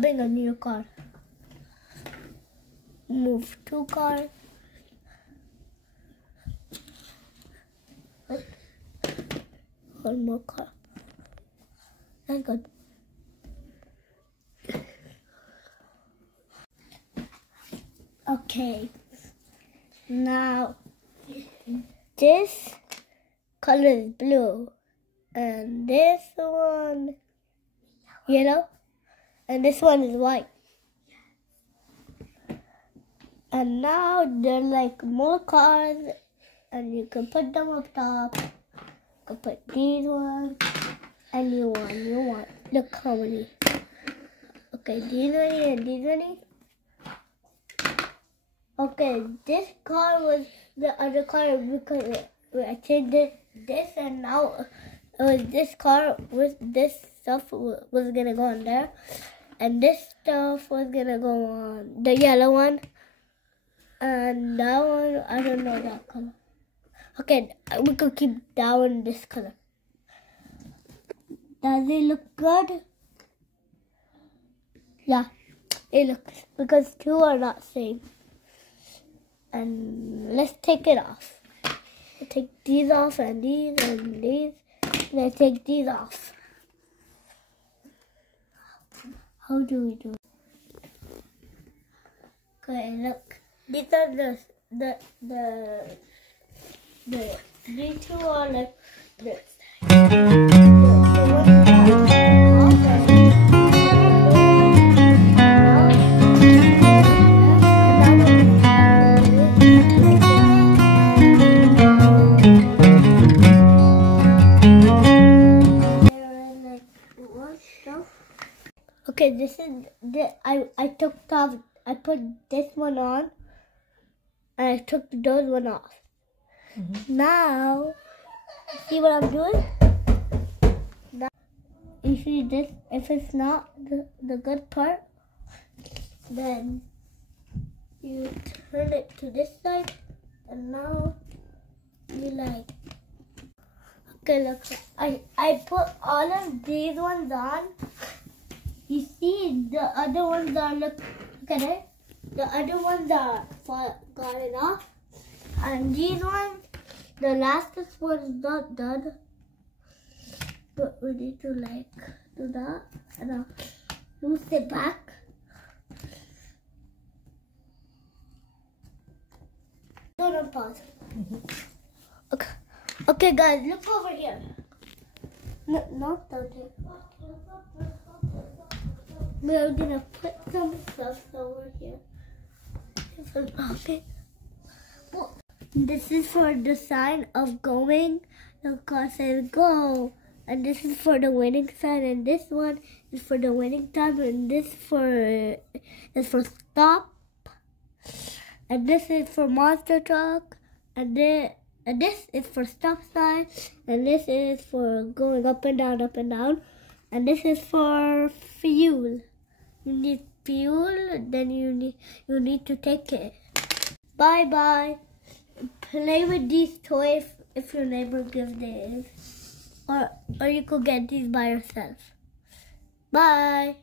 Bring a new car. Move 2 cars. One more car. That's good. Okay. Now this color is blue, and this one yellow, and this one is white. And now there are like more cars, and you can put them up top. You can put these ones, anyone you want. Look how many. Okay, these many and these many. Okay, this car was the other car because I changed this, and now it was this car with this stuff was gonna go on there, and this stuff was gonna go on the yellow one, and that one I don't know that color. Okay, we could keep that one this color. Does it look good? Yeah, it looks, because 2 are not same. And let's take it off. I'll take these off and these and these. And I take these off. How do we do it? Okay, look. These are these 2 are like this. Okay, this is I took off. I put this one on, and I took those one off. Now, see what I'm doing? Now, you see this? If it's not the good part, then you turn it to this side, and now you like. Okay, look. I put all of these ones on. You see, the other ones are, look at it. The other ones are gotten off. And these ones, the lastest one is not done. But we need to like do that. And I'll loose it back. Don't pause. Okay. Okay guys, look over here. No, not down here. We're gonna put some stuff over here. Okay. Well, this is for the sign of going. The car says go. And this is for the waiting sign. And this one is for the waiting time. And this is for stop. And this is for monster truck. And this is for stop sign. And this is for going up and down, up and down. And this is for fuel. You need fuel, then you need to take it. Bye bye. Play with these toys if your neighbor gives these, or you could get these by yourself. Bye.